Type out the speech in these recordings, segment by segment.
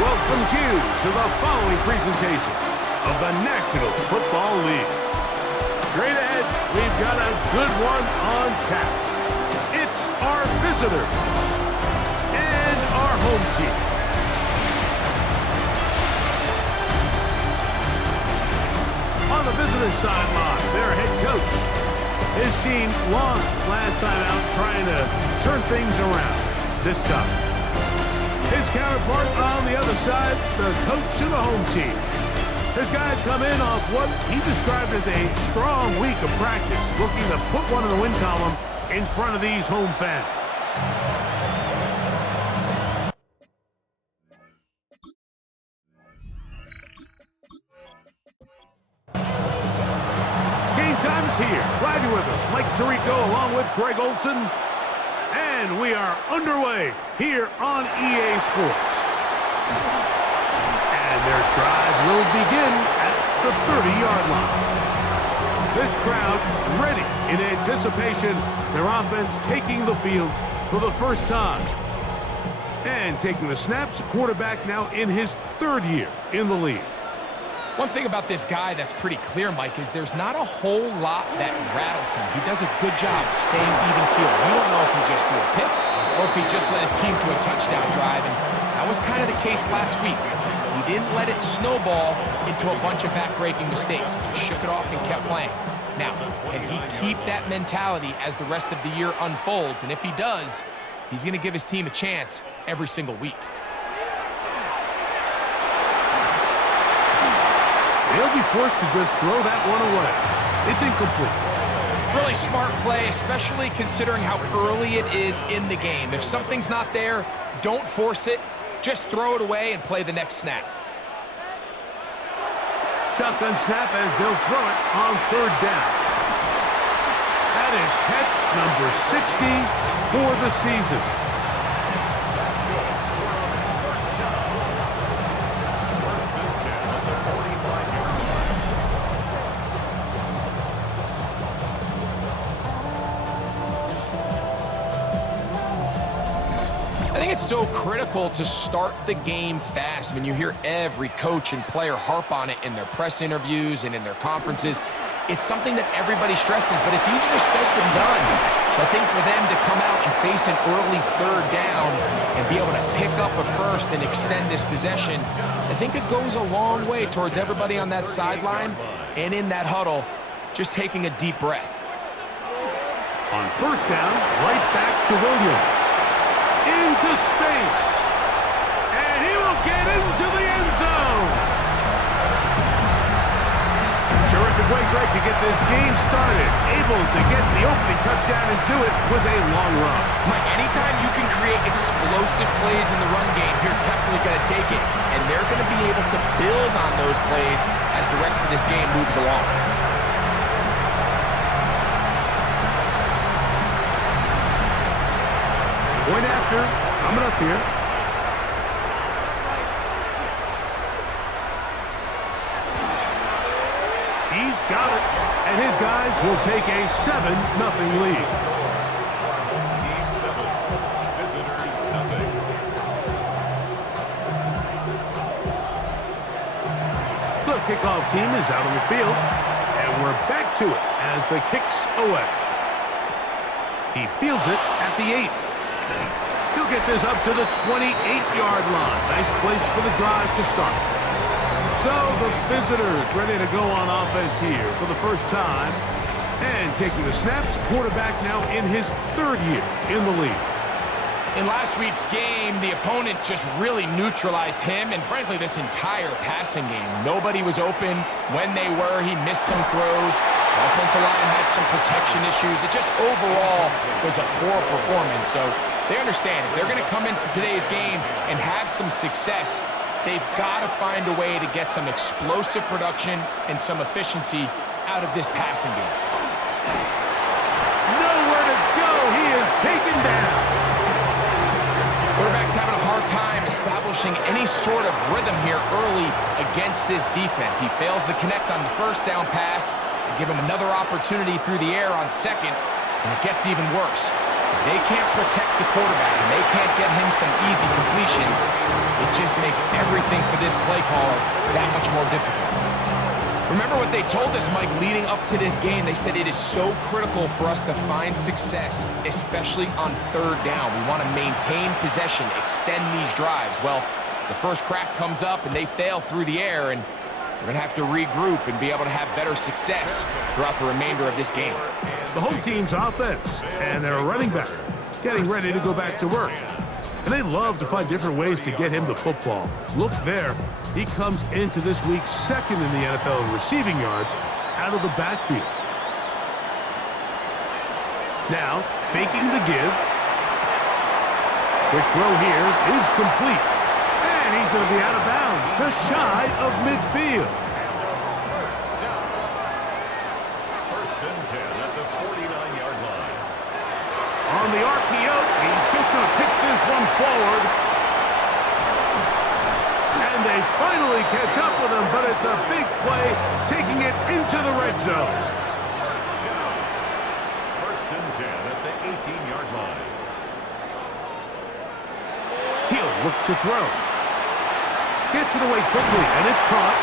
welcomes you to the following presentation of the National Football League. Straight ahead, we've got a good one on tap. It's our visitors and our home team. On the visitors' sideline, their head coach. His team lost last time out trying to turn things around this time. His counterpart on the other side, the coach of the home team. His guys come in off what he described as a strong week of practice, looking to put one in the win column in front of these home fans. Game time is here. Glad you're with us. Mike Tirico along with Greg Olson. And we are underway here on EA Sports. And their drive will begin at the 30-yard line. This crowd ready in anticipation. Their offense taking the field for the first time. And taking the snaps, quarterback now in his third year in the league. One thing about this guy that's pretty clear, Mike, is there's not a whole lot that rattles him. He does a good job staying even keel. We don't know if he just threw a pick or if he just led his team to a touchdown drive, and that was kind of the case last week. He didn't let it snowball into a bunch of back-breaking mistakes. He shook it off and kept playing. Now, can he keep that mentality as the rest of the year unfolds? And if he does, he's going to give his team a chance every single week. They'll be forced to just throw that one away. It's incomplete. Really smart play, especially considering how early it is in the game. If something's not there, don't force it. Just throw it away and play the next snap. Shotgun snap as they'll throw it on third down. That is catch number 60 for the season. I think it's so critical to start the game fast. I mean, you hear every coach and player harp on it in their press interviews and in their conferences. It's something that everybody stresses, but it's easier said than done. So I think for them to come out and face an early third down and be able to pick up a first and extend this possession, I think it goes a long way towards everybody on that sideline and in that huddle just taking a deep breath. On first down, right back to Williams. Into space. And he will get into the end zone. Terrific way, Greg, to get this game started. Able to get the opening touchdown and do it with a long run. Mike, anytime you can create explosive plays in the run game, you're definitely going to take it. And they're going to be able to build on those plays as the rest of this game moves along. Point after, coming up here. He's got it, and his guys will take a 7-0 lead. The kickoff team is out on the field, and we're back to it as the kick's away. He fields it at the 8. He'll get this up to the 28-yard line. Nice place for the drive to start. So the visitors ready to go on offense here for the first time. And taking the snaps, quarterback now in his third year in the league. In last week's game, the opponent just really neutralized him and, frankly, this entire passing game. Nobody was open. When they were, he missed some throws. The offensive line had some protection issues. It just overall was a poor performance. So they understand if they're going to come into today's game and have some success, they've got to find a way to get some explosive production and some efficiency out of this passing game. Nowhere to go. He is taken down. Quarterback's having a hard time establishing any sort of rhythm here early against this defense. He fails to connect on the first down pass. They give him another opportunity through the air on second, and it gets even worse. they can't protect the quarterback and they can't get him some easy completions, it just makes everything for this play caller that much more difficult. Remember what they told us, Mike, leading up to this game. They said it is so critical for us to find success, especially on third down. We want to maintain possession, extend these drives. Well, the first crack comes up and they fail through the air, and we're going to have to regroup and be able to have better success throughout the remainder of this game. The home team's offense and their running back getting ready to go back to work. And they love to find different ways to get him the football. Look there. He comes into this week second in the NFL in receiving yards out of the backfield. Now, faking the give. Quick throw here is complete. And he's going to be out of bounds, just shy of midfield. First and 10 at the 49-yard line. On the RPO, he's just going to pitch this one forward. And they finally catch up with him, but it's a big play, taking it into the red zone. First and 10 at the 18-yard line. He'll look to throw. Gets it away quickly, and it's caught.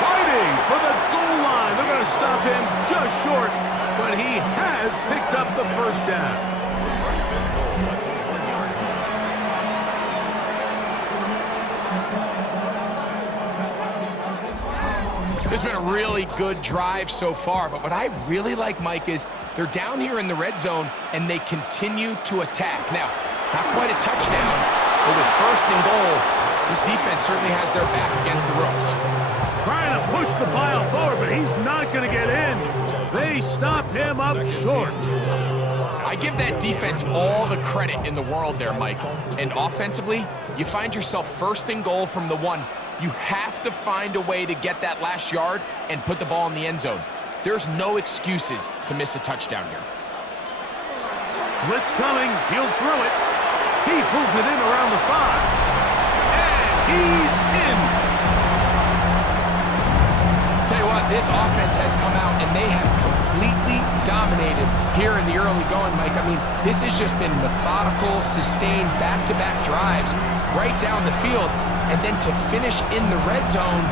Fighting for the goal line. They're going to stop him just short, but he has picked up the first down. This has been a really good drive so far, but what I really like, Mike, is they're down here in the red zone, and they continue to attack. Now, not quite a touchdown, but with first and goal, this defense certainly has their back against the ropes. Trying to push the pile forward, but he's not going to get in. They stop him up short. I give that defense all the credit in the world there, Mike. And offensively, you find yourself first and goal from the one. You have to find a way to get that last yard and put the ball in the end zone. There's no excuses to miss a touchdown here. Blitz coming. He'll throw it. He pulls it in around the 5. And he's in. I'll tell you what, this offense has come out and they have completely dominated here in the early going, Mike. I mean, this has just been methodical, sustained, back-to-back drives right down the field. And then to finish in the red zone,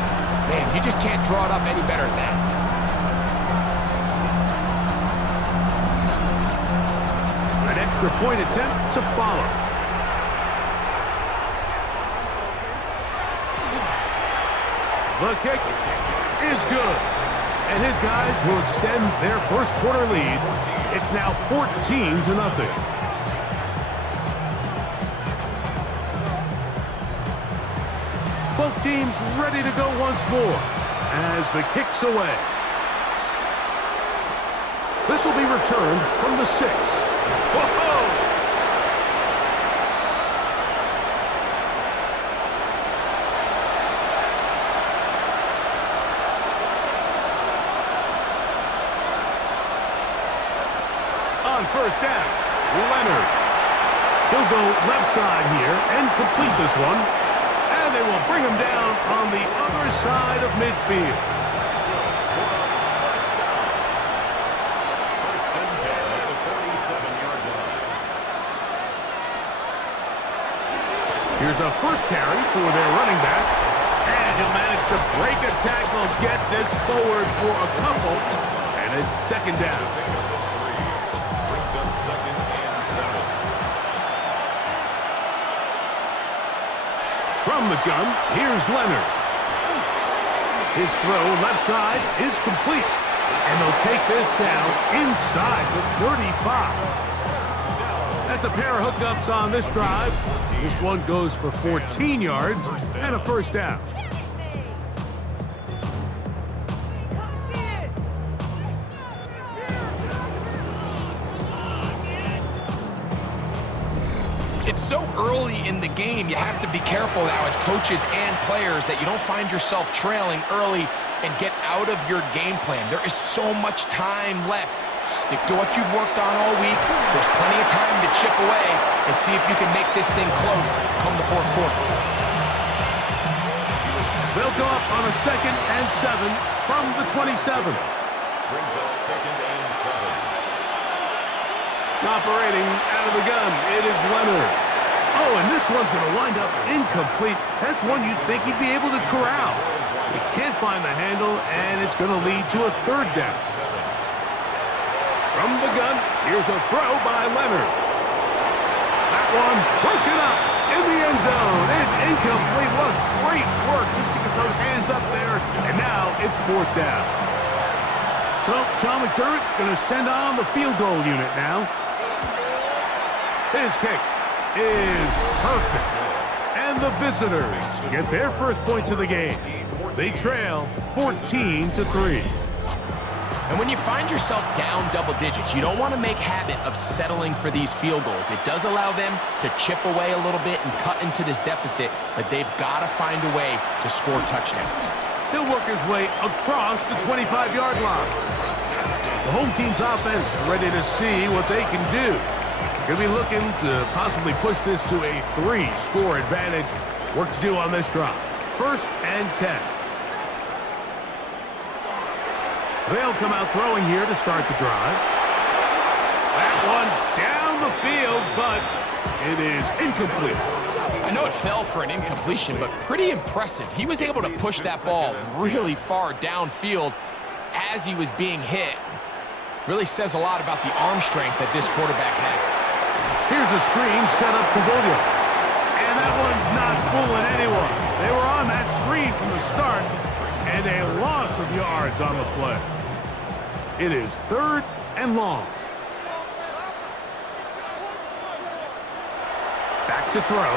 man, you just can't draw it up any better than that. An extra point attempt to follow. The kick is good. And his guys will extend their first quarter lead. It's now 14-0. Both teams ready to go once more as the kick's away. This will be returned from the 6. Whoa! On first down, Leonard. He'll go left side here and complete this one. And they will bring him down on the other side of midfield. First and 10 at the 47-yard line. Here's a first carry for their running back. And he'll manage to break a tackle, get this forward for a couple. And it's second down. Brings up second and 7. From the gun, here's Leonard. His throw left side is complete. And they'll take this down inside the 35. That's a pair of hookups on this drive. This one goes for 14 yards and a first down. It's so early in the game, you have to be careful now as coaches and players that you don't find yourself trailing early and get out of your game plan. There is so much time left. Stick to what you've worked on all week. There's plenty of time to chip away and see if you can make this thing close come the fourth quarter. They'll go up on a 2nd and 7 from the 27. Brings up second and 7. operating out of the gun. It is Leonard. Oh, and this one's going to wind up incomplete. That's one you'd think he'd be able to corral. He can't find the handle, and it's going to lead to a third down. From the gun, here's a throw by Leonard. That one broken up in the end zone. It's incomplete. What great work just to get those hands up there. And now it's fourth down. So Sean McDermott going to send on the field goal unit now. His kick is perfect. And the visitors get their first points of the game. They trail 14-3. And when you find yourself down double digits, you don't want to make habit of settling for these field goals. It does allow them to chip away a little bit and cut into this deficit, but they've got to find a way to score touchdowns. He'll work his way across the 25-yard line. The home team's offense ready to see what they can do. Going to be looking to possibly push this to a 3-score advantage. Work to do on this drive. 1st and 10. They'll come out throwing here to start the drive. That one down the field, but it is incomplete. I know it fell for an incompletion, but pretty impressive. He was able to push that ball really far downfield as he was being hit. Really says a lot about the arm strength that this quarterback has. Here's a screen set up to Williams. And that one's not fooling anyone. They were on that screen from the start, and a loss of yards on the play. It is 3rd and long. Back to throw.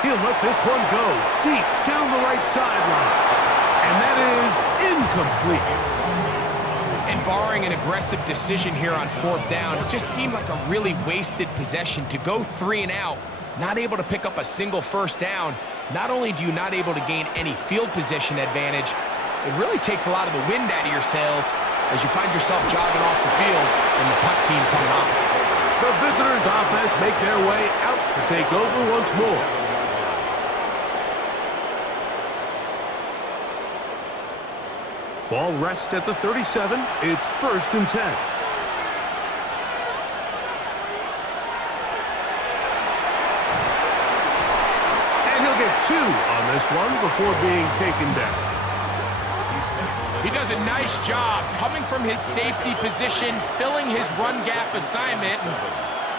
He'll let this one go deep down the right sideline. And that is incomplete. And barring an aggressive decision here on 4th down, it just seemed like a really wasted possession to go 3 and out, not able to pick up a single 1st down. Not only do you not able to gain any field position advantage, it really takes a lot of the wind out of your sails as you find yourself jogging off the field and the punt team coming on. The visitors' offense make their way out to take over once more. Ball rests at the 37. It's 1st and 10. And he'll get 2 on this one before being taken down. He does a nice job coming from his safety position, filling his run gap assignment, and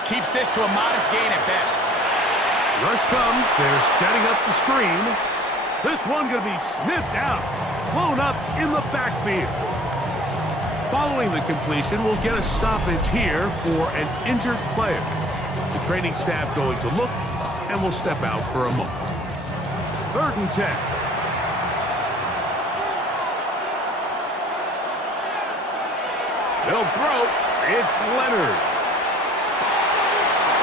keeps this to a modest gain at best. Rush comes. They're setting up the screen. This one going to be sniffed out, blown up in the backfield. Following the completion, we'll get a stoppage here for an injured player. The training staff going to look, and will step out for a moment. 3rd and 10. They'll throw. It's Leonard.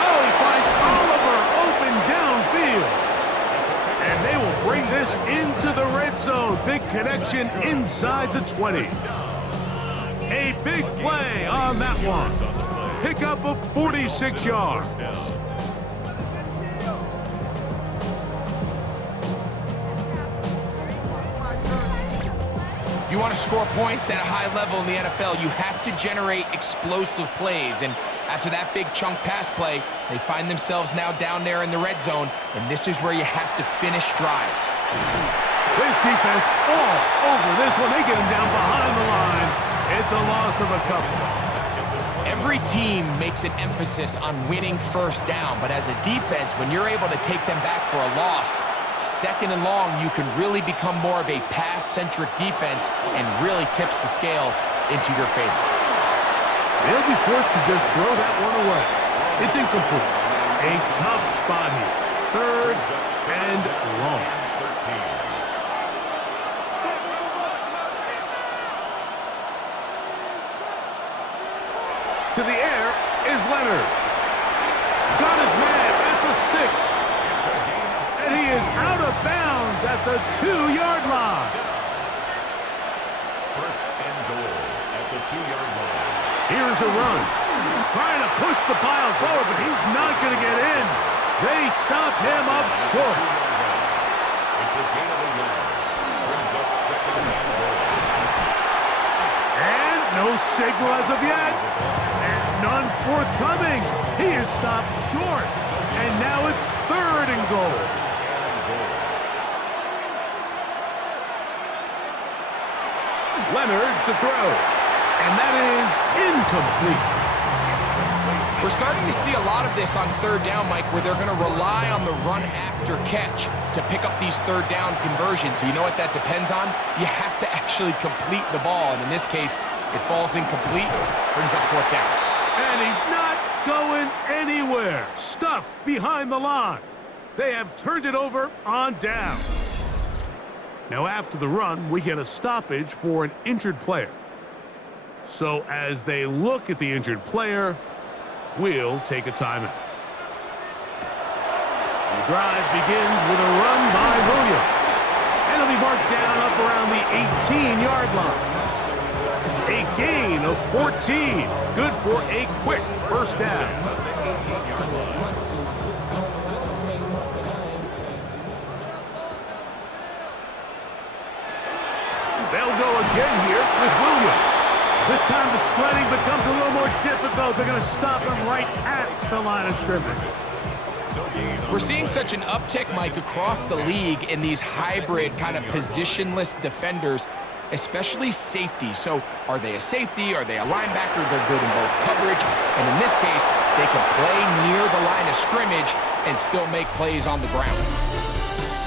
Oh, he finds Oliver open downfield. And they will bring this into the red zone. Big connection inside the 20. A big play on that one. Pickup of 46 yards. If you want to score points at a high level in the NFL, you have to generate explosive plays. And after that big chunk pass play, they find themselves now down there in the red zone, and this is where you have to finish drives. This defense all over this one. They get him down behind the line. It's a loss of a couple. Every team makes an emphasis on winning 1st down, but as a defense, when you're able to take them back for a loss, 2nd and long, you can really become more of a pass-centric defense and really tips the scales into your favor. They'll be forced to just throw that one away. It's incomplete. A tough spot here. 3rd and long. To the air is Leonard. Got his man at the 6. And he is out of bounds at the 2-yard line. 1st and goal at the 2-yard line. Here's a run. Trying to push the pile forward, but he's not going to get in. They stop him up short. It's a gain of a yard. Brings up 2nd and goal. And no signal as of yet. And none forthcoming. He is stopped short. And now it's 3rd and goal. Leonard to throw. And that is incomplete. We're starting to see a lot of this on 3rd down, Mike, where they're going to rely on the run after catch to pick up these 3rd down conversions. You know what that depends on? You have to actually complete the ball. And in this case, it falls incomplete, brings up 4th down. And he's not going anywhere. Stuffed behind the line. They have turned it over on down. Now after the run, we get a stoppage for an injured player. So as they look at the injured player, we'll take a timeout. The drive begins with a run by Williams. And it'll be marked down up around the 18-yard line. A gain of 14. Good for a quick first down. They'll go again here with Williams. This time the sledding becomes a little more difficult. They're going to stop him right at the line of scrimmage. We're seeing such an uptick, Mike, across the league in these hybrid kind of positionless defenders, especially safety. So are they a safety? Are they a linebacker? They're good in both coverage. And in this case, they can play near the line of scrimmage and still make plays on the ground.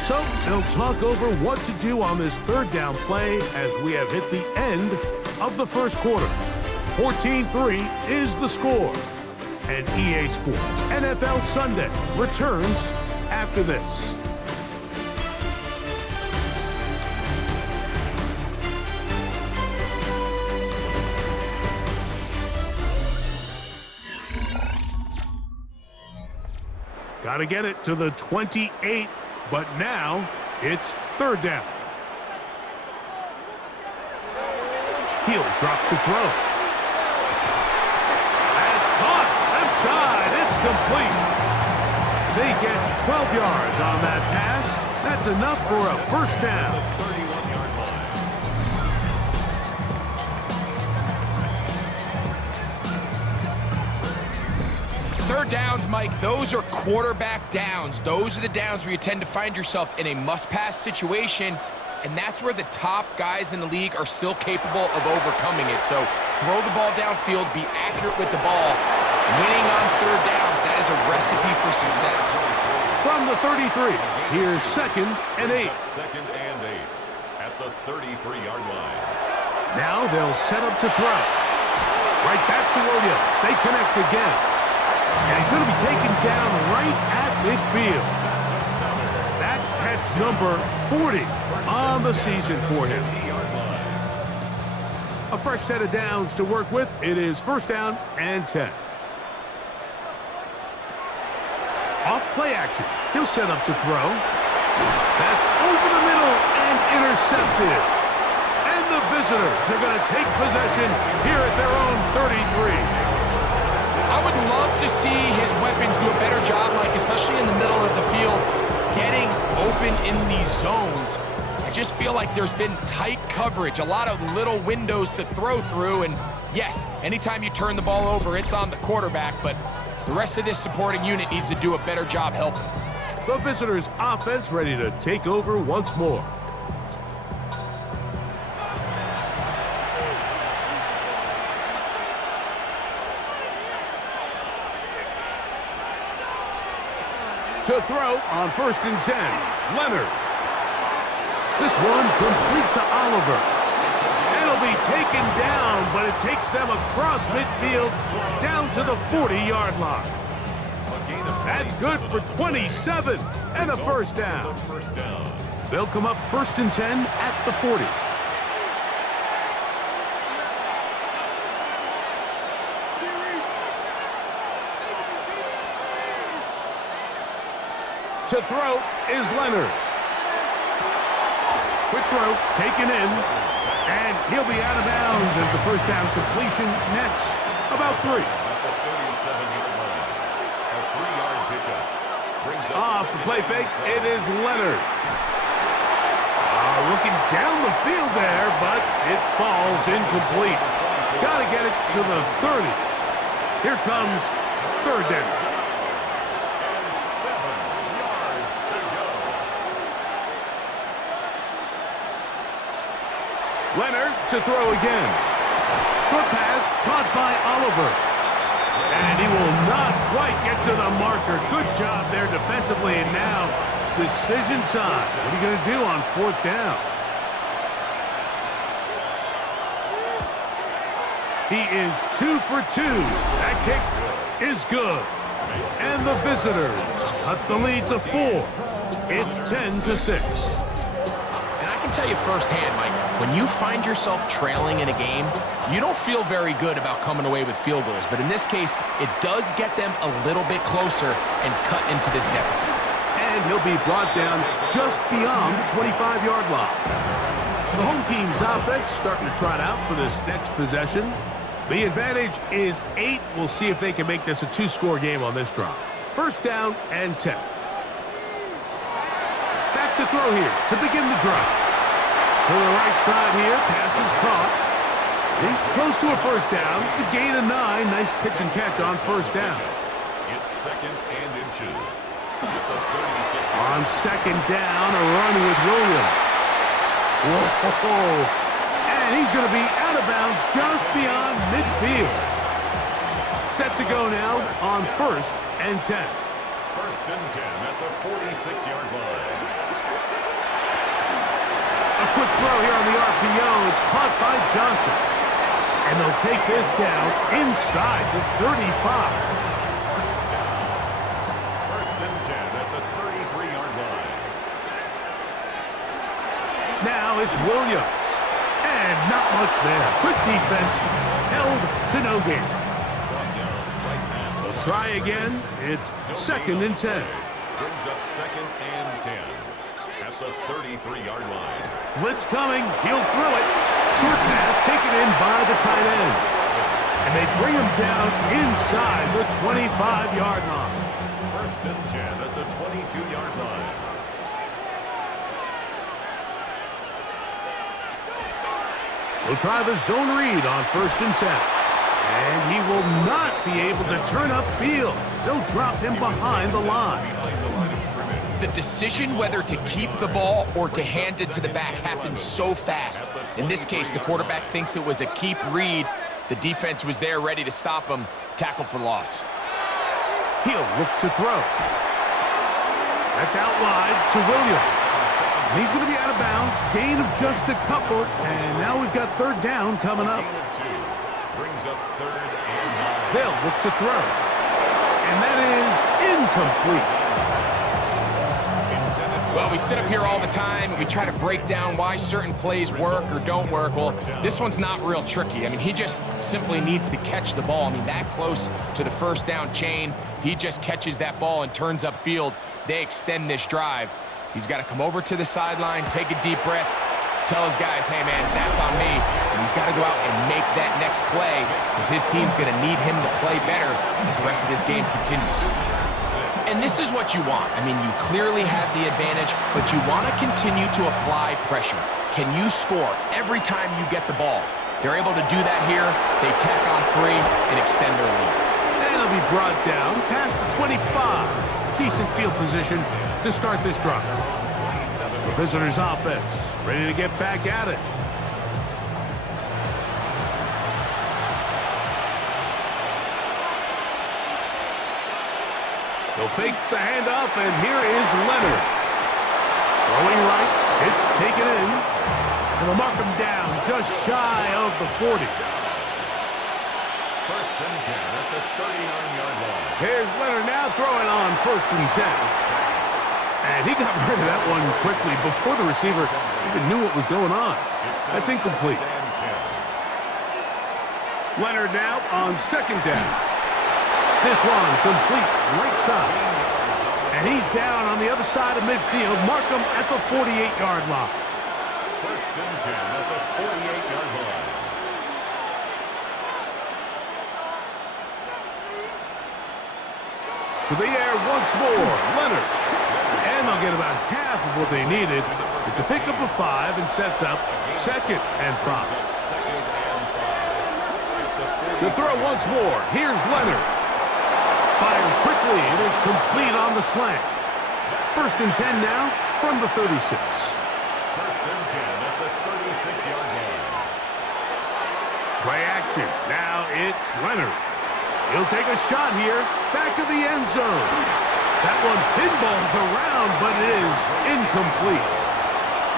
So they'll talk over what to do on this 3rd down play as we have hit the end of the first quarter. 14-3 is the score. And EA Sports NFL Sunday returns after this. Got to get it to the 28, but now it's 3rd down. He'll drop to throw. That's caught. Left side. It's complete. They get 12 yards on that pass. That's enough for a first down. 31-yard line. 3rd downs, Mike, those are quarterback downs. Those are the downs where you tend to find yourself in a must-pass situation, and that's where the top guys in the league are still capable of overcoming it. So throw the ball downfield, be accurate with the ball. Winning on 3rd downs, that is a recipe for success. From the 33, here's 2nd and 8. 2nd and 8 at the 33-yard line. Now they'll set up to throw. Right back to Williams. They connect again. And he's going to be taken down right at midfield. That catch number 40 on the season for him. A fresh set of downs to work with. It is 1st down and 10. Off play action. He'll set up to throw. That's over the middle and intercepted. And the visitors are going to take possession here at their own 33. I would love to see his weapons do a better job, Mike, especially in the middle of the field, getting open in these zones. I just feel like there's been tight coverage, a lot of little windows to throw through, and yes, anytime you turn the ball over, it's on the quarterback, but the rest of this supporting unit needs to do a better job helping. The visitors' offense ready to take over once more. To throw on 1st and 10, Leonard. This one complete to Oliver. It'll be taken down, but it takes them across midfield down to the 40-yard line. That's good for 27 and a first down. They'll come up 1st and 10 at the 40. To throw is Leonard. Quick throw, taken in, and he'll be out of bounds as the first down completion nets about 3. Off the play fake, it is Leonard. Looking down the field there, but it falls incomplete. Got to get it to the 30. Here comes third down. And 7 yards to go. Leonard to throw again. Short pass caught by Oliver. And he will not quite get to the marker. Good job there defensively. And now, decision time. What are you going to do on fourth down? He is 2 for 2. That kick is good. And the visitors cut the lead to 4. It's 10-6. And I can tell you firsthand, Mike, when you find yourself trailing in a game, you don't feel very good about coming away with field goals. But in this case, it does get them a little bit closer and cut into this deficit. And he'll be brought down just beyond the 25-yard line. The home team's offense starting to trot out for this next possession. The advantage is 8. We'll see if they can make this a 2-score game on this drive. First down and 10. Back to throw here to begin the drive. To the right side here, pass is caught. He's close to a first down to gain a 9. Nice pitch and catch on first down. It's second and inches. At the 36. On second down, a run with Williams. Whoa! And he's going to be out of bounds just beyond midfield. Set to go now on first and 10. First and 10 at the 46-yard line. A quick throw here on the RPO. It's caught by Johnson. And they'll take this down inside the 35. First and 10 at the 33-yard line. Now it's Williams. And not much there. Quick defense. Held to no gain. Brought down right now. They'll try again. It's second and 10. Brings up second and 10 at the 33-yard line. Blitz coming. He'll throw it. Short pass taken in by the tight end. And they bring him down inside the 25-yard line. First and 10 at the 22-yard line. He'll try the zone read on first and 10. And he will not be able to turn upfield. They'll drop him behind the line. Behind the line of scrimmage. The decision whether to keep the ball or to hand it to the back happens so fast. In this case, the quarterback thinks it was a keep read. The defense was there ready to stop him. Tackle for loss. He'll look to throw. That's out wide to Williams. And he's going to be out of bounds. Gain of just a couple. And now we've got third down coming up. Gain of 2. Brings up third and 9. They'll look to throw. And that is incomplete. Well, we sit up here all the time and we try to break down why certain plays work or don't work. Well, this one's not real tricky. I mean, he just simply needs to catch the ball. I mean, that close to the first down chain, if he just catches that ball and turns upfield, they extend this drive. He's got to come over to the sideline, take a deep breath, tell his guys, hey, man, that's on me. And he's got to go out and make that next play because his team's going to need him to play better as the rest of this game continues. And this is what you want. I mean, you clearly have the advantage, but you want to continue to apply pressure. Can you score every time you get the ball? They're able to do that here. They tack on 3 and extend their lead. And he'll be brought down past the 25. Decent field position to start this drive. The visitors' offense ready to get back at it. They'll fake the handoff, and here is Leonard. Throwing right, it's taken in. And they'll mark him down just shy of the 40. First and 10 at the 39-yard line. Here's Leonard now throwing on first and 10. And he got rid of that one quickly before the receiver even knew what was going on. That's incomplete. Leonard now on second down. This one complete right side. And he's down on the other side of midfield. Mark him at the 48-yard line. First and 10 at the 48-yard line. To the air once more, Leonard. And they'll get about half of what they needed. It's a pickup of 5 and sets up second and 5. Second and 5 at the To throw once more, here's Leonard. Fires quickly, it is complete on the slant. 1st and 10 now from the 36. 1st and 10 at the 36-yard line. Play action. Now it's Leonard. He'll take a shot here, back of the end zone. That one pinballs around, but it is incomplete.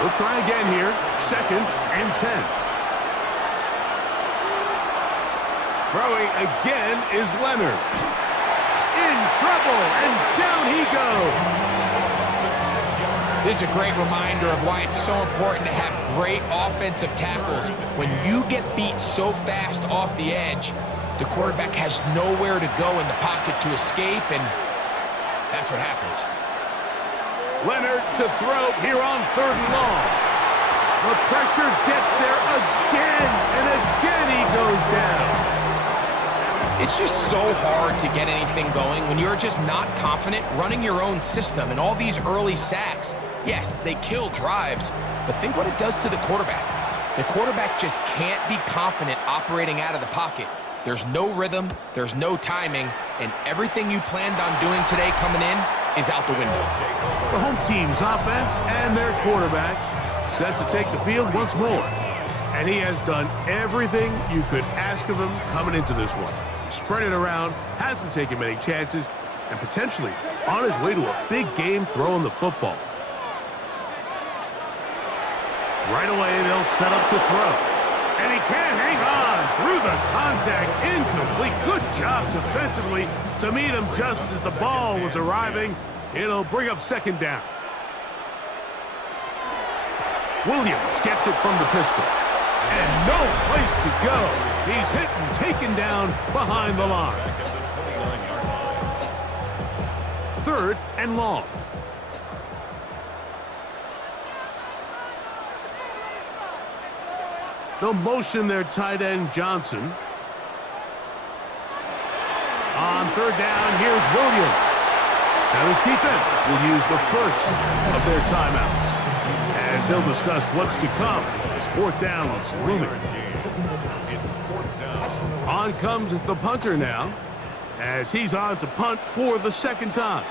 We'll try again here, 2nd and 10. Throwing again is Leonard. In trouble, and down he goes. This is a great reminder of why it's so important to have great offensive tackles. When you get beat so fast off the edge, the quarterback has nowhere to go in the pocket to escape, and that's what happens. Leonard to throw here on 3rd and long. The pressure gets there again, and again he goes down. It's just so hard to get anything going when you're just not confident running your own system, and all these early sacks, yes, they kill drives, but think what it does to the quarterback. The quarterback just can't be confident operating out of the pocket. There's no rhythm, there's no timing, and everything you planned on doing today coming in is out the window. The home team's offense and their quarterback set to take the field once more. And he has done everything you could ask of him coming into this one. He spread it around, hasn't taken many chances, and potentially on his way to a big game throwing the football. Right away, they'll set up to throw. And he can't hang on through the contact. Incomplete. Good job defensively to meet him just as the ball was arriving. It'll bring up 2nd down. Williams gets it from the pistol. And no place to go. He's hit and taken down behind the line. 3rd and long. They'll motion their tight end, Johnson. On 3rd down, here's Williams. Now this defense will use the first of their timeouts, as they'll discuss what's to come as 4th down is looming. On comes the punter now, as he's on to punt for the 2nd time.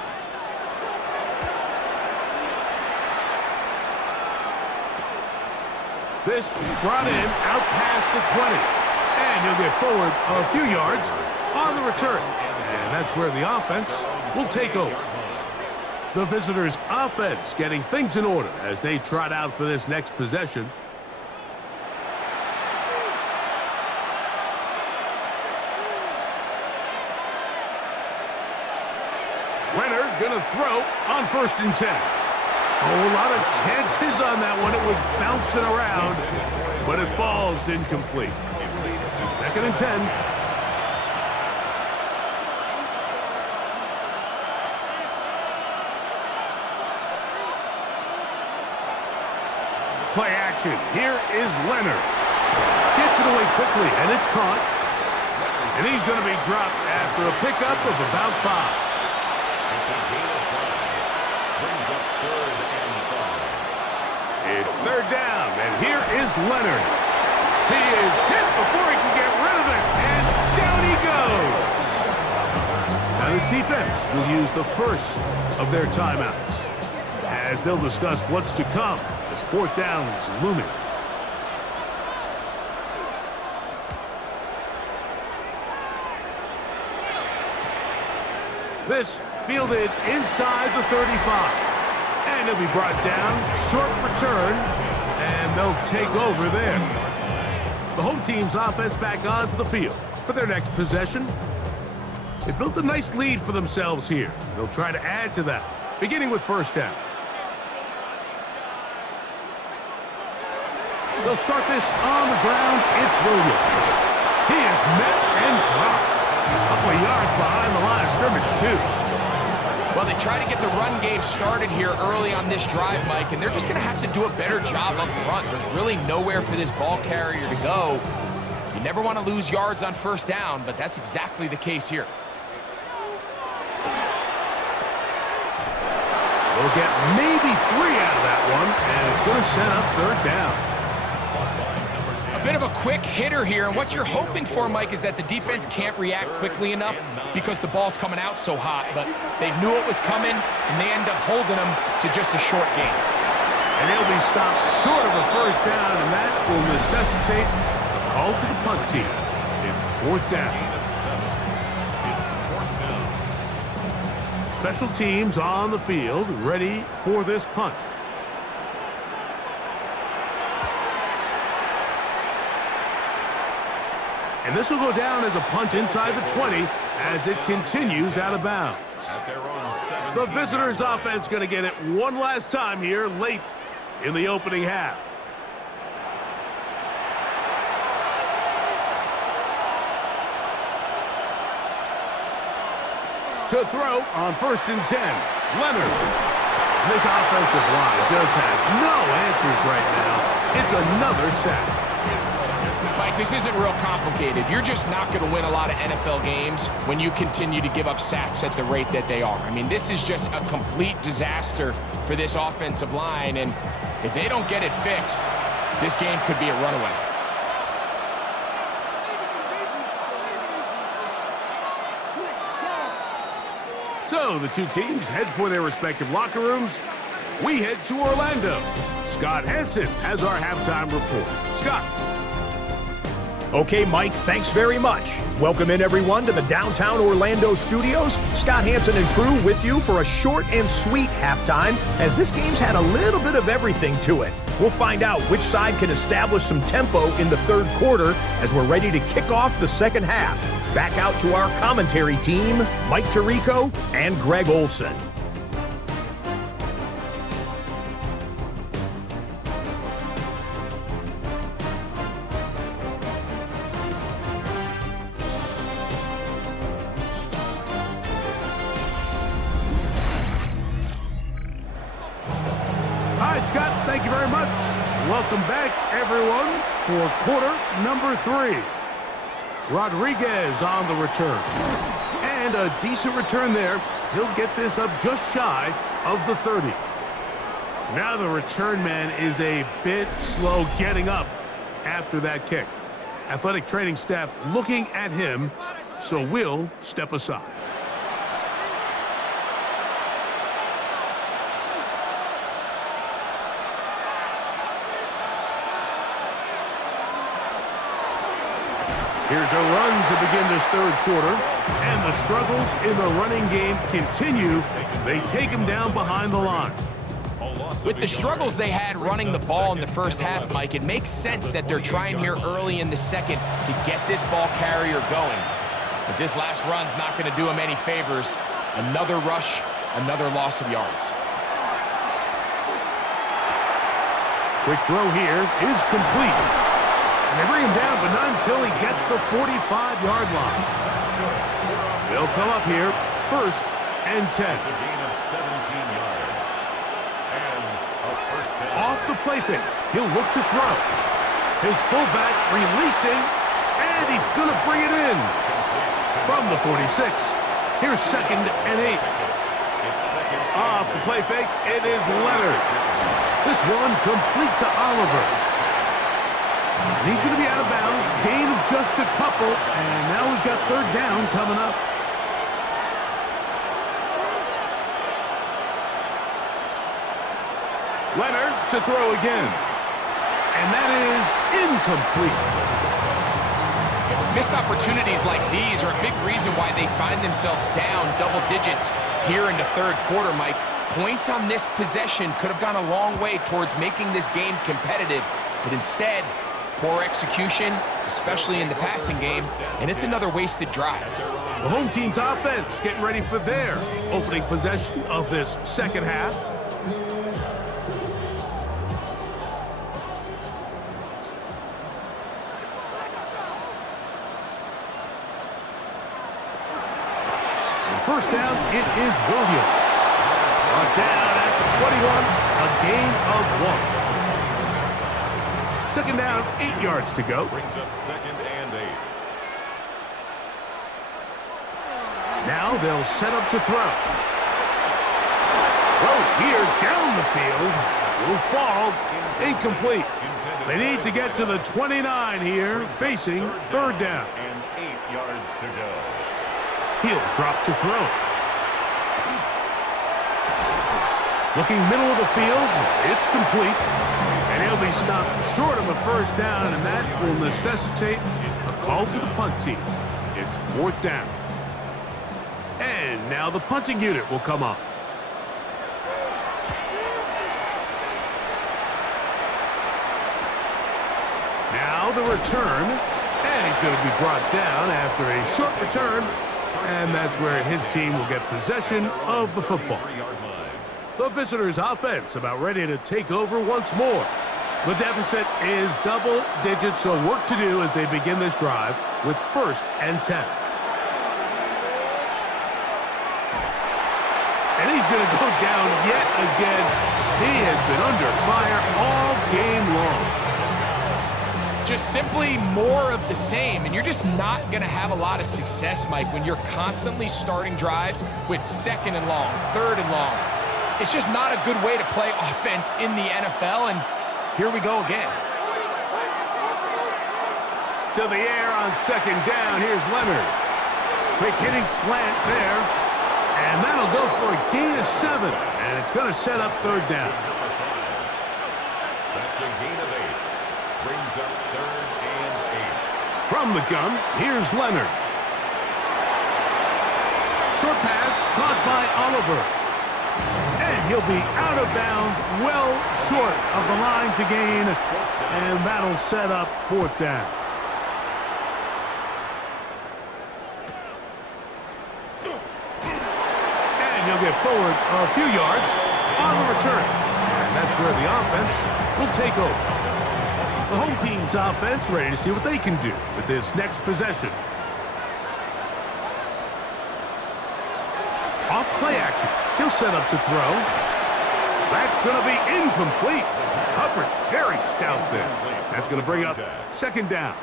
This brought in out past the 20. And he'll get forward a few yards on the return. And that's where the offense will take over. The visitors' offense getting things in order as they trot out for this next possession. Leonard gonna throw on 1st and 10. Oh, a lot of chances on that one. It was bouncing around, but it falls incomplete. 2nd and 10. Play action. Here is Leonard. Gets it away quickly, and it's caught. And he's going to be dropped after a pickup of about 5. It's a gain of 5. Brings up 3rd and 5. It's 3rd down, and here is Leonard. He is hit before he can get rid of it, and down he goes. Now this defense will use the first of their timeouts, as they'll discuss what's to come as 4th down is looming. This fielded inside the 35. And he'll be brought down, short return, and they'll take over there. The home team's offense back onto the field for their next possession. They built a nice lead for themselves here. They'll try to add to that, beginning with 1st down. They'll start this on the ground. It's Williams. He is met and dropped. A couple of yards behind the line of scrimmage, too. Well, they try to get the run game started here early on this drive, Mike, and they're just going to have to do a better job up front. There's really nowhere for this ball carrier to go. You never want to lose yards on 1st down, but that's exactly the case here. They'll get maybe 3 out of that one, and it's going to set up 3rd down. A bit of a quick hitter here, and what you're hoping for, Mike, is that the defense can't react quickly enough because the ball's coming out so hot, but they knew it was coming, and they end up holding them to just a short gain. And he'll be stopped short of a first down, and that will necessitate a call to the punt team. It's fourth down. It's fourth down. Special teams on the field, ready for this punt. And this will go down as a punt inside the 20 as it continues out of bounds. At their own 17. The visitors' offense going to get it one last time here late in the opening half. To throw on 1st and 10, Leonard. This offensive line just has no answers right now. It's another sack. Mike, this isn't real complicated. You're just not going to win a lot of NFL games when you continue to give up sacks at the rate that they are. I mean, this is just a complete disaster for this offensive line, and if they don't get it fixed, this game could be a runaway. So the two teams head for their respective locker rooms. We head to Orlando. Scott Hansen has our halftime report. Scott. Okay, Mike, thanks very much. Welcome in, everyone, to the downtown Orlando studios. Scott Hansen and crew with you for a short and sweet halftime, as this game's had a little bit of everything to it. We'll find out which side can establish some tempo in the third quarter as we're ready to kick off the second half. Back out to our commentary team, Mike Tirico and Greg Olson. Scott, thank you very much. Welcome back, everyone, for quarter number 3. Rodriguez on the return. And a decent return there. He'll get this up just shy of the 30. Now the return man is a bit slow getting up after that kick. Athletic training staff looking at him, so we'll step aside. Here's a run to begin this third quarter, and the struggles in the running game continue. They take him down behind the line. With the struggles they had running the ball in the first half, Mike, it makes sense that they're trying here early in the second to get this ball carrier going. But this last run's not going to do him any favors. Another rush, another loss of yards. Quick throw here is complete. And they bring him down, but not until he gets the 45-yard line. They'll come up here, 1st and 10. It's a gain of 17 yards. And a first down. Off the play fake, he'll look to throw. His fullback releasing, and he's going to bring it in. From the 46, here's 2nd and 8. Off the play fake, it is Leonard. This one complete to Oliver. And he's going to be out of bounds, gain of just a couple, and now we've got 3rd down coming up. Leonard to throw again. And that is incomplete. Missed opportunities like these are a big reason why they find themselves down double digits here in the third quarter, Mike. Points on this possession could have gone a long way towards making this game competitive, but instead, poor execution, especially in the passing game, and it's another wasted drive. The home team's offense getting ready for their opening possession of this second half. And first down, it is Williams. Down at the 21, a gain of 1. Second down, 8 yards to go. Brings up 2nd and 8. Now they'll set up to throw. throw here down the field. Will fall. Incomplete. They need to get to the 29 here, facing third down. And 8 yards to go. He'll drop to throw. Looking middle of the field, it's complete. And he'll be stopped short of a first down, and that will necessitate a call to the punt team. It's fourth down. And now the punting unit will come up. Now the return, and he's going to be brought down after a short return, and that's where his team will get possession of the football. The visitors' offense about ready to take over once more. The deficit is double digits, so work to do as they begin this drive with 1st and 10. And he's going to go down yet again. He has been under fire all game long. Just simply more of the same, and you're just not going to have a lot of success, Mike, when you're constantly starting drives with 2nd and long, 3rd and long. It's just not a good way to play offense in the NFL, and here we go again. To the air on 2nd down, here's Leonard. Quick hitting slant there, and that'll go for a gain of 7, and it's going to set up 3rd down. That's a gain of 8. Brings up 3rd and 8. From the gun, here's Leonard. Short pass caught by Oliver. And he'll be out of bounds, well short of the line to gain, and that'll set up 4th down. And he'll get forward a few yards on the return. And that's where the offense will take over. The home team's offense ready to see what they can do with this next possession. Off play action. He'll set up to throw. That's going to be incomplete. Coverage very stout there. That's going to bring up 2nd down.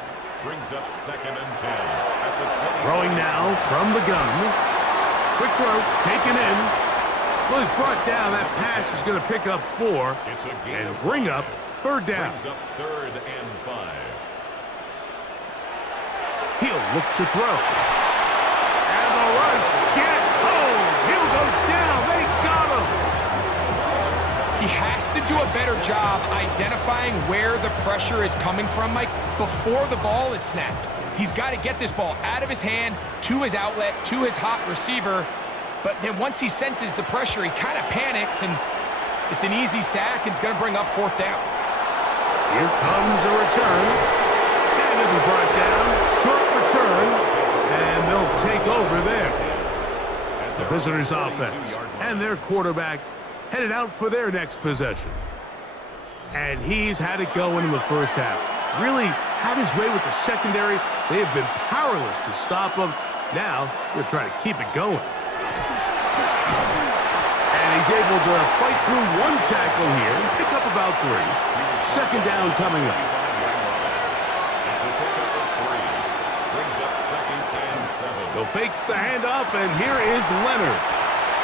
Brings up 2nd and 10. At the 20. Throwing now from the gun. Quick throw, taken in. Well, he's brought down. That pass is going to pick up 4 and bring up 3rd down. Brings up 3rd and 5. He'll look to throw. And the rush gets home. He'll go down. They got him. He has to do a better job identifying where the pressure is coming from, Mike, before the ball is snapped. He's got to get this ball out of his hand, to his outlet, to his hot receiver. But then once he senses the pressure, he kind of panics, and it's an easy sack, and it's going to bring up 4th down. Here comes a return. And it'll be brought down. Short return. And they'll take over there. The visitors' offense and their quarterback headed out for their next possession. And he's had it going in the first half. Really had his way with the secondary. They have been powerless to stop him. Now they're trying to keep it going. And he's able to fight through 1 tackle here and pick up about 3. 2nd down coming up. It's a pickup of 3. Brings up 2nd and 7. They'll fake the handoff, and here is Leonard.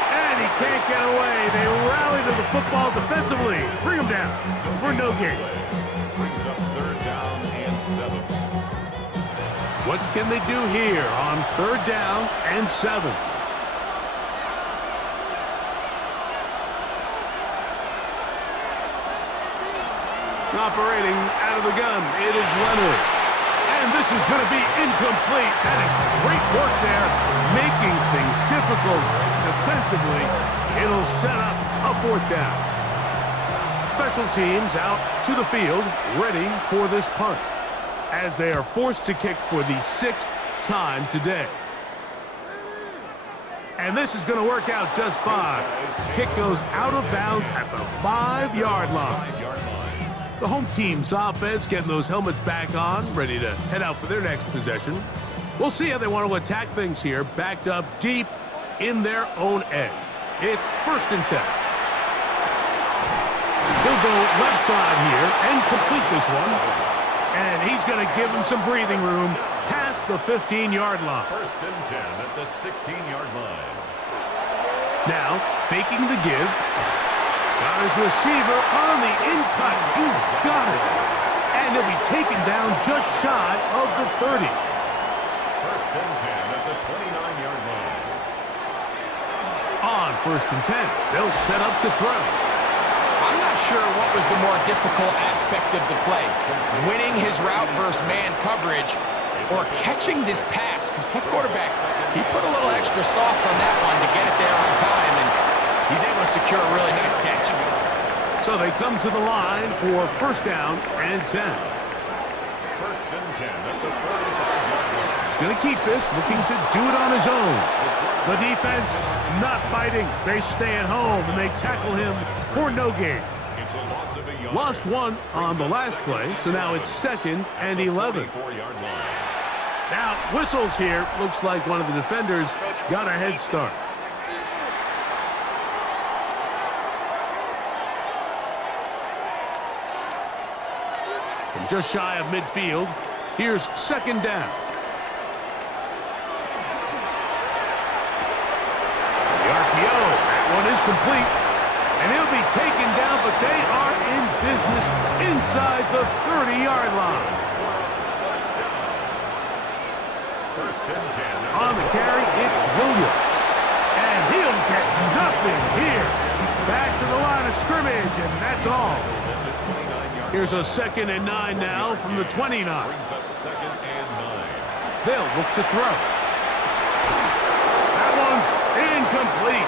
And he can't get away. They rally to the football defensively. Bring him down for no gain. Brings up 3rd down and 7. What can they do here on 3rd down and 7? Operating out of the gun, it is Leonard. And this is going to be incomplete. That is great work there, making things difficult defensively. It'll set up a 4th down. Special teams out to the field, ready for this punt, as they are forced to kick for the 6th time today. And this is going to work out just fine. Kick goes out of bounds at the 5-yard line. The home team's offense getting those helmets back on, ready to head out for their next possession. We'll see how they want to attack things here, backed up deep in their own end. It's 1st and 10. He'll go left side here and complete this one. And he's going to give him some breathing room past the 15-yard line. 1st and 10 at the 16-yard line. Now, faking the give. Got his receiver on the in-cut. He's got it. And he'll be taken down just shy of the 30. First and 10 at the 29-yard line. On first and 10, they'll set up to throw. I'm not sure what was the more difficult aspect of the play, winning his route versus man coverage or catching this pass, because that quarterback, he put a little extra sauce on that one to get it there on time, and he's able to secure a really nice catch. So they come to the line for first down and 10. First and 10 at the 35-yard line. He's going to keep this, looking to do it on his own. The defense not biting. They stay at home, and they tackle him for no gain. It's a loss of a yard. Lost one on the last play, so now it's second and 11. 44-yard line. Now, whistles here. Looks like one of the defenders got a head start. From just shy of midfield, here's second down. The RPO, that one is complete. And he'll be taken down, but they are in business inside the 30-yard line. First and 10. On the carry, it's Williams. And he'll get nothing here. Back to the line of scrimmage, and that's all. Here's a second and 9 now from the 29. Brings up second and 9. They'll look to throw. That one's incomplete.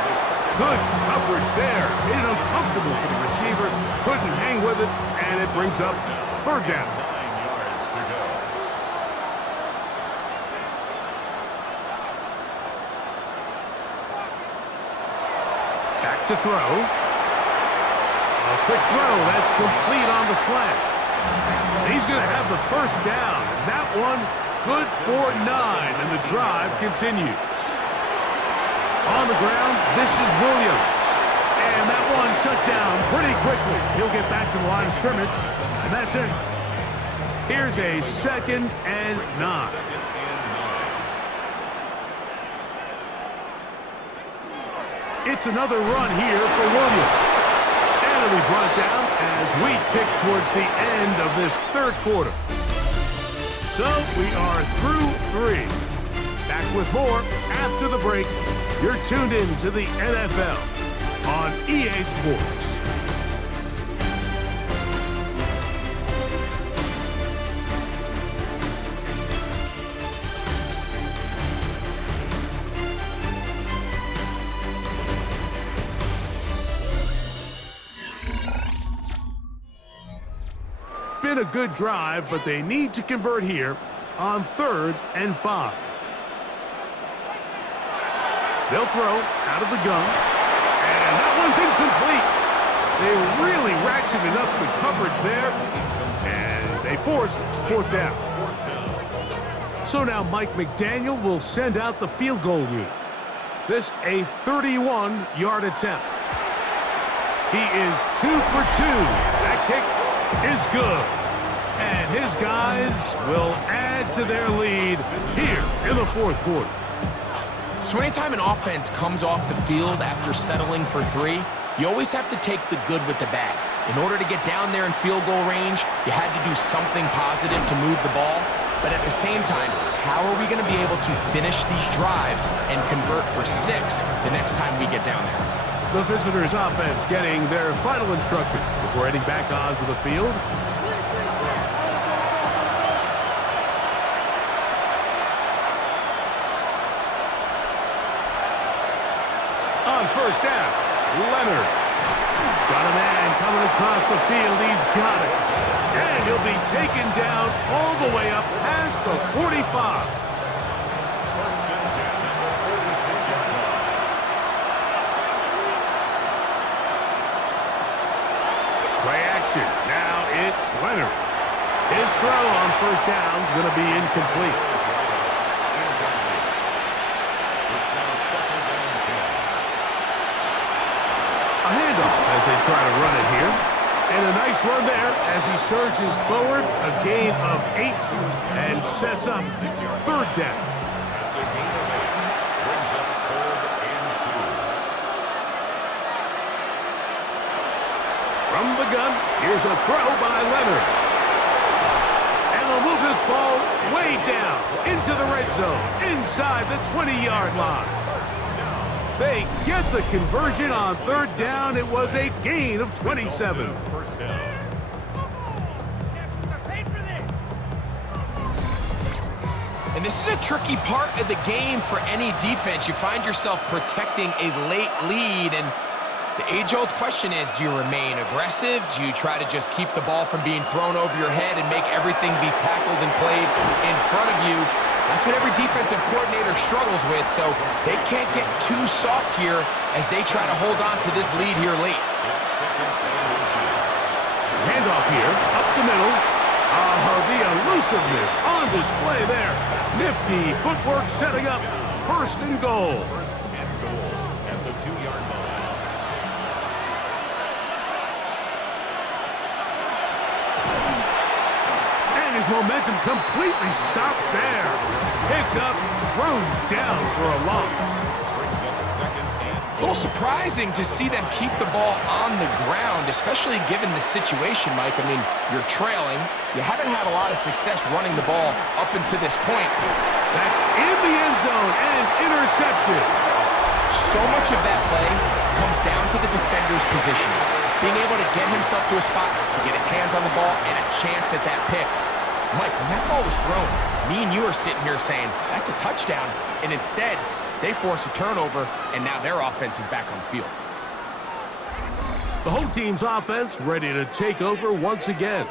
Good coverage there. Made it uncomfortable for the receiver. Couldn't hang with it, and it brings up third down. 9 yards to go. Back to throw. A quick throw. That's complete on the slant. He's going to have the first down. And that one good for 9, and the drive continues. On the ground, this is Williams. And that one shut down pretty quickly. He'll get back to the line of scrimmage, and that's it. Here's a second and 9. Second and 9. It's another run here for Williams. And it'll be brought down as we tick towards the end of this third quarter. So we are through 3. Back with more after the break. You're tuned in to the NFL on EA Sports. Been a good drive, but they need to convert here on 3rd and 5. They'll throw out of the gun, and that one's incomplete. They really ratcheted up the coverage there, and they force fourth down. So now Mike McDaniel will send out the field goal unit. This a 31-yard attempt. He is 2 for 2. That kick is good. And his guys will add to their lead here in the fourth quarter. So anytime an offense comes off the field after settling for 3, you always have to take the good with the bad. In order to get down there in field goal range, you had to do something positive to move the ball. But at the same time, how are we going to be able to finish these drives and convert for 6 the next time we get down there? The visitors' offense getting their final instruction before heading back onto the field. On first down, Leonard. Got a man coming across the field. He's got it. And he'll be taken down all the way up past the 45. First and 10 at the 46-yard line. Play action. Now it's Leonard. His throw on first down is going to be incomplete. It's now second and 10. A handoff as they try to run it here. And a nice run there as he surges forward. A gain of 8 and sets up third down. That's a gain of 8. Brings up 3rd and 2. From the gun, here's a throw by Leonard. And they'll move this ball way down into the red zone, inside the 20-yard line. They get the conversion on third down. It was a gain of 27. First down. And this is a tricky part of the game for any defense. You find yourself protecting a late lead, and the age-old question is, do you remain aggressive? Do you try to just keep the ball from being thrown over your head and make everything be tackled and played in front of you? That's what every defensive coordinator struggles with, so they can't get too soft here as they try to hold on to this lead here late. Handoff here, up the middle. The elusiveness on display there. Nifty footwork setting up first and goal. First and goal at the 2-yard line. And his momentum completely stopped there. Picked up, thrown down for a loss. Brings up second and A little surprising to see them keep the ball on the ground, especially given the situation, Mike. I mean, you're trailing. You haven't had a lot of success running the ball up until this point. That's in the end zone and intercepted. So much of that play comes down to the defender's position. Being able to get himself to a spot to get his hands on the ball and a chance at that pick. Mike, when that ball was thrown, me and you are sitting here saying, that's a touchdown. And instead, they force a turnover, and now their offense is back on the field. The home team's offense ready to take over once again.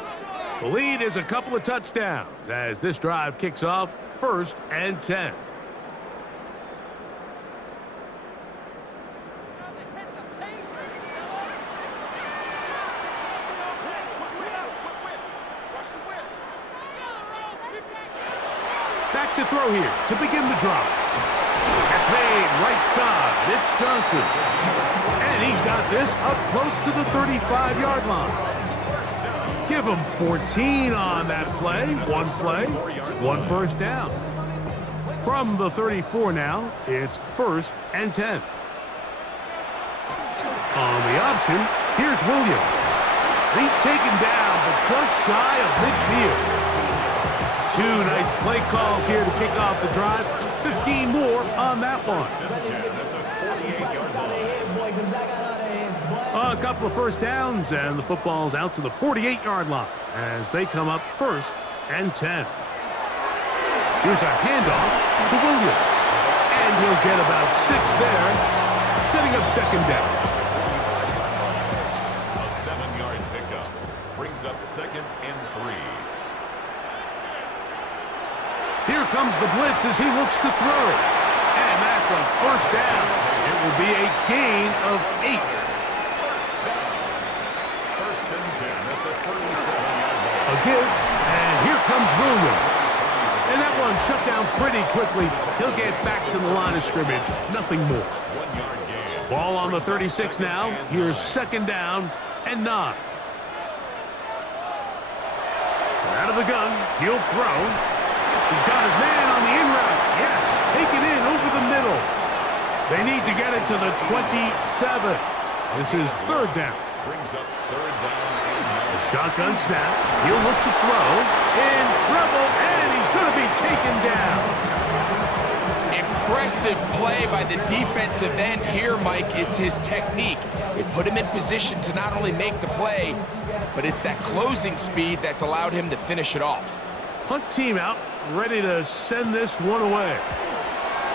The lead is a couple of touchdowns as this drive kicks off 1st and 10. Back to throw here to begin the drive. That's made right side. It's Johnson. And he's got this up close to the 35-yard line. Give him 14 on that play. One first down. From the 34 now, it's 1st and 10. On the option, here's Williams. He's taken down, but just shy of midfield. 2 nice play calls here to kick off the drive. 15 more on that one. A couple of first downs, and the football's out to the 48-yard line as they come up 1st and 10. Here's a handoff to Williams. And he'll get about 6 there, setting up 2nd down. A 7-yard pickup brings up 2nd and 3. Here comes the blitz as he looks to throw. And that's a first down. It will be a gain of 8. First and 10 at the 37-yard line. A give, and here comes Williams. And that one shut down pretty quickly. He'll get back to the line of scrimmage. Nothing more. 1-yard gain. Ball on the 36 now. Here's 2nd down and 9. Out of the gun, he'll throw. He's got his man on the in route. Yes, take it in over the middle. They need to get it to the 27. This is 3rd down. Brings up 3rd down and 9. A shotgun snap. He'll look to throw. In trouble, and he's going to be taken down. Impressive play by the defensive end here, Mike. It's his technique. It put him in position to not only make the play, but it's that closing speed that's allowed him to finish it off. Punt team out, ready to send this one away,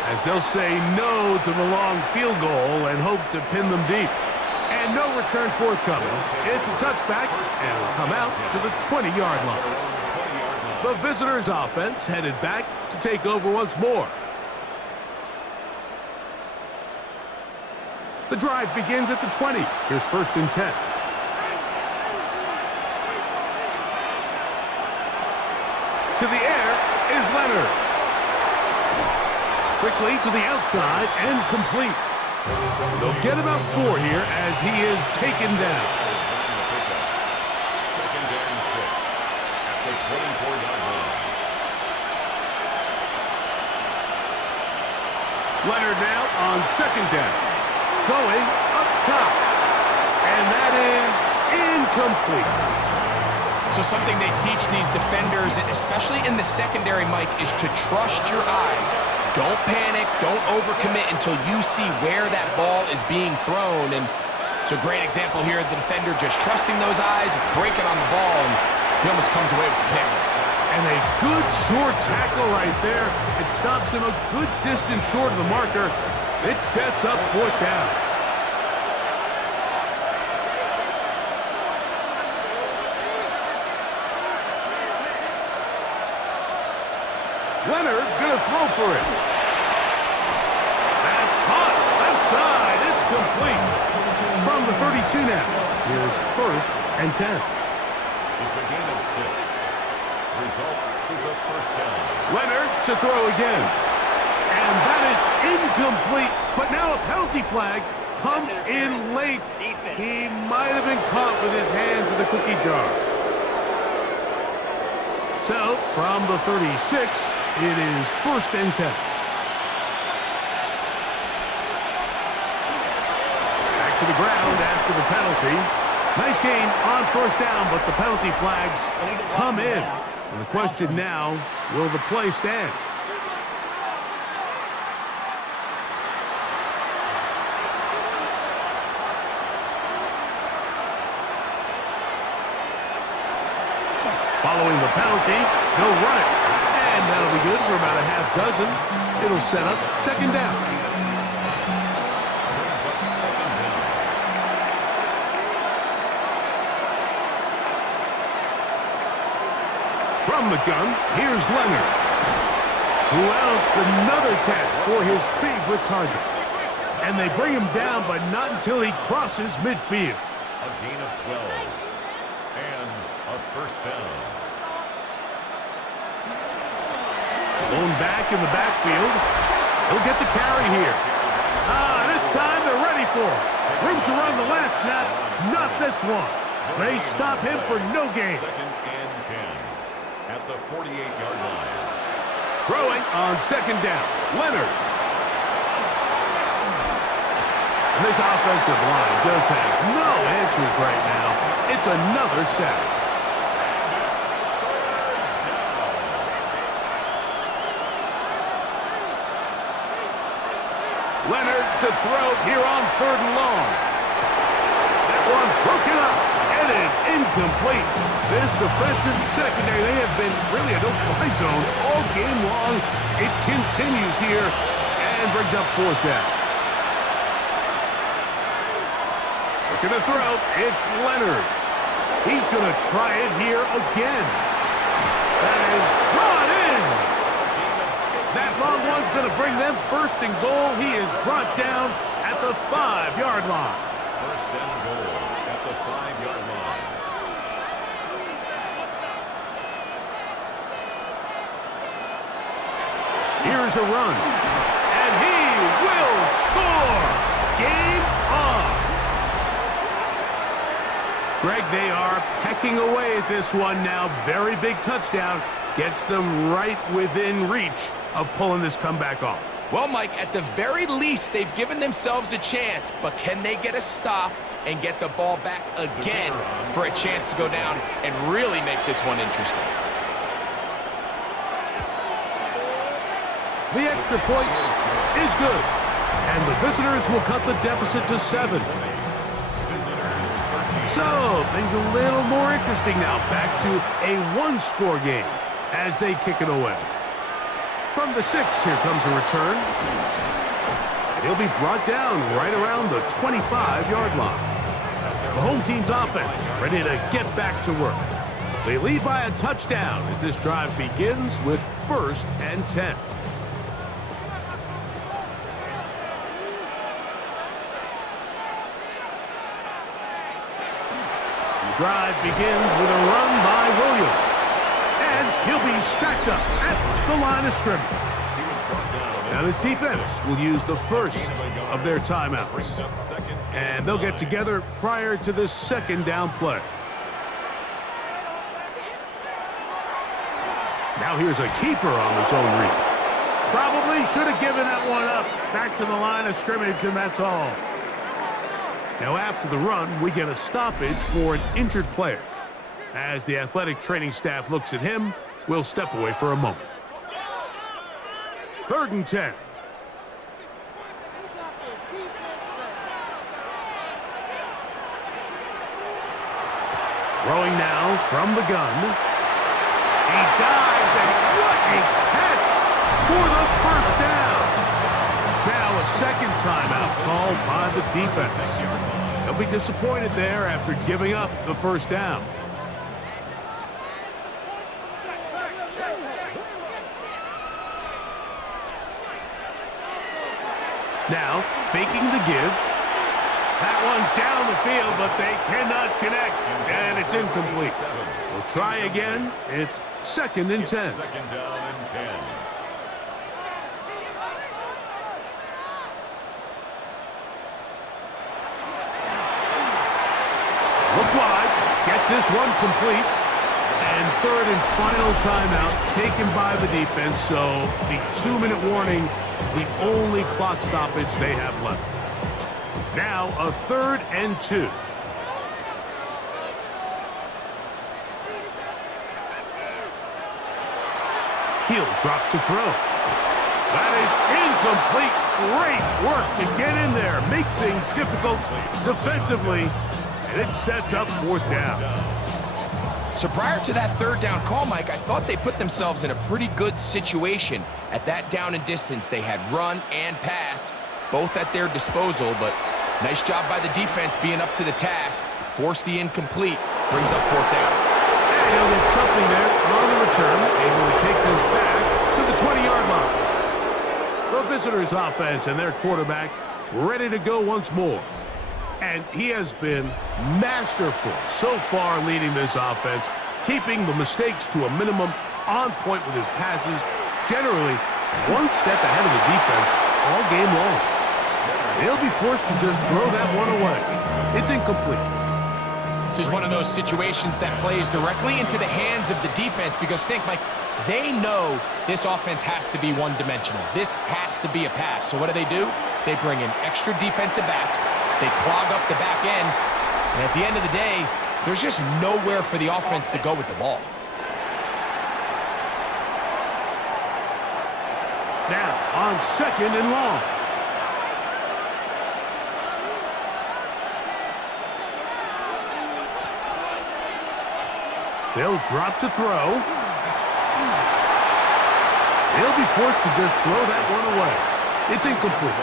as they'll say no to the long field goal and hope to pin them deep. And no return forthcoming. It's a touchback, and it'll come out to the 20-yard line. The visitors' offense headed back to take over once more. The drive begins at the 20. Here's 1st and 10. To the air is Leonard. Quickly to the outside and complete. They'll get about 4 here as he is taken down. 2nd and 6 at the 24-yard line. Leonard now on 2nd down. Going up top. And that is incomplete. So something they teach these defenders, especially in the secondary, Mike, is to trust your eyes. Don't panic, don't overcommit until you see where that ball is being thrown. And it's a great example here, the defender just trusting those eyes, breaking on the ball, and he almost comes away with the pick. And a good short tackle right there. It stops him a good distance short of the marker. It sets up fourth down. Leonard gonna throw for it. That's caught. Left side. It's complete. From the 32 now. Here's 1st and 10. It's a gain of 6. Result is a first down. Leonard to throw again. And that is incomplete. But now a penalty flag comes in late. He might have been caught with his hands in the cookie jar. So, from the 36, it is 1st and 10. Back to the ground after the penalty. Nice gain on 1st down, but the penalty flags come in. And the question now, will the play stand? Following the penalty, he'll run it. And that'll be good for about a half dozen. It'll set up 2nd down. Brings up 2nd down. From the gun, here's Leonard. Who else? Another catch for his favorite target. And they bring him down, but not until he crosses midfield. A gain of 12. And a first down. Blown back in the backfield. He'll get the carry here. This time they're ready for it. Room to run the last snap. Not this one. They stop him for no gain. 2nd and 10. At the 48-yard line. Throwing on 2nd down. Leonard. And this offensive line just has no answers right now. It's another sack. Leonard to throw here on 3rd and long. That one broken up. It is incomplete. This defensive secondary, they have been really a no-fly zone all game long. It continues here and brings up 4th down. Looking to throw. It's Leonard. He's going to try it here again. That is brought in. That long one's going to bring them 1st and goal. He is brought down at the 5-yard line. 1st and goal at the 5-yard line. Here's a run. And he will score. Game on. Greg, they are pecking away at this one now. Very big touchdown. Gets them right within reach of pulling this comeback off. Well, Mike, at the very least, they've given themselves a chance, but can they get a stop and get the ball back again for a chance to go down and really make this one interesting? The extra point is good. And the visitors will cut the deficit to 7. So, things a little more interesting now. Back to a 1-score game as they kick it away. From the 6, here comes a return. And he'll be brought down right around the 25-yard line. The home team's offense ready to get back to work. They lead by a touchdown as this drive begins with 1st and 10. The drive begins with a run by Williams. And he'll be stacked up at the line of scrimmage. Now this defense will use the first of their timeouts. And they'll get together prior to this 2nd down play. Now here's a keeper on the zone read. Probably should have given that one up. Back to the line of scrimmage, and that's all. Now after the run, we get a stoppage for an injured player. As the athletic training staff looks at him, we'll step away for a moment. 3rd and 10. Throwing now from the gun. He dives, and what a catch for the first down. Now a second timeout called by the defense. They'll be disappointed there after giving up the first down. Now, faking the give. That one down the field, but they cannot connect, and it's incomplete. We'll try again. It's 2nd and 10. Second down and 10. Look wide. Get this one complete. And 3rd and final timeout taken by the defense, so the 2-minute warning, the only clock stoppage they have left. Now a 3rd and 2. He'll drop to throw. That is incomplete. Great work to get in there, make things difficult defensively, and it sets up 4th down. So prior to that 3rd down call, Mike, I thought they put themselves in a pretty good situation. At that down and distance, they had run and pass, both at their disposal, but nice job by the defense being up to the task. Force the incomplete, brings up 4th down. And he'll get something there on the return, able to take this back to the 20-yard line. The visitors' offense and their quarterback ready to go once more. And he has been masterful so far leading this offense, keeping the mistakes to a minimum, on point with his passes, generally one step ahead of the defense all game long. They'll be forced to just throw that one away. It's incomplete. This is one of those situations that plays directly into the hands of the defense because think, Mike, they know this offense has to be one-dimensional. This has to be a pass. So what do? They bring in extra defensive backs. They clog up the back end. And at the end of the day, there's just nowhere for the offense to go with the ball. Now on 2nd and long. They'll drop to throw. They'll be forced to just throw that one away. It's incomplete.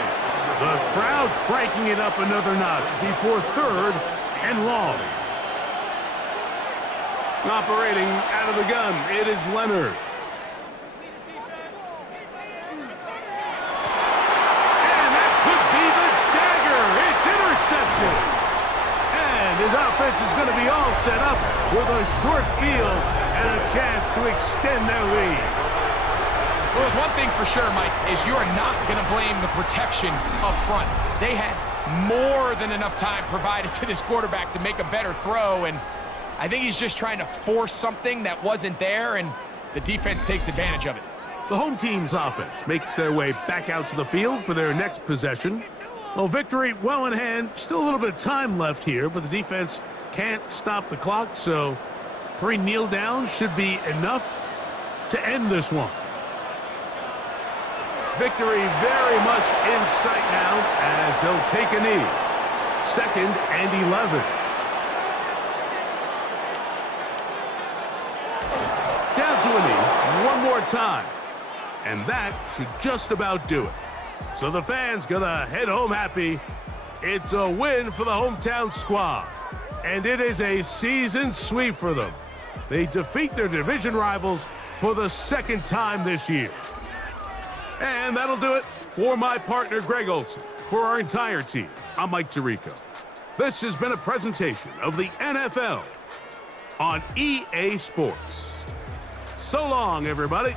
The crowd cranking it up another notch before 3rd and long. Operating out of the gun, it is Leonard. And that could be the dagger. It's intercepted. And his offense is going to be all set up with a short field and a chance to extend their lead. Well, there's one thing for sure, Mike, is you are not going to blame the protection up front. They had more than enough time provided to this quarterback to make a better throw, and I think he's just trying to force something that wasn't there, and the defense takes advantage of it. The home team's offense makes their way back out to the field for their next possession. Well, victory well in hand. Still a little bit of time left here, but the defense can't stop the clock, so 3 kneel downs should be enough to end this one. Victory very much in sight now as they'll take a knee. 2nd and 11. Down to a knee one more time. And that should just about do it. So the fans gonna head home happy. It's a win for the hometown squad. And it is a season sweep for them. They defeat their division rivals for the 2nd time this year. And that'll do it for my partner, Greg Olson. For our entire team, I'm Mike Tirico. This has been a presentation of the NFL on EA Sports. So long, everybody.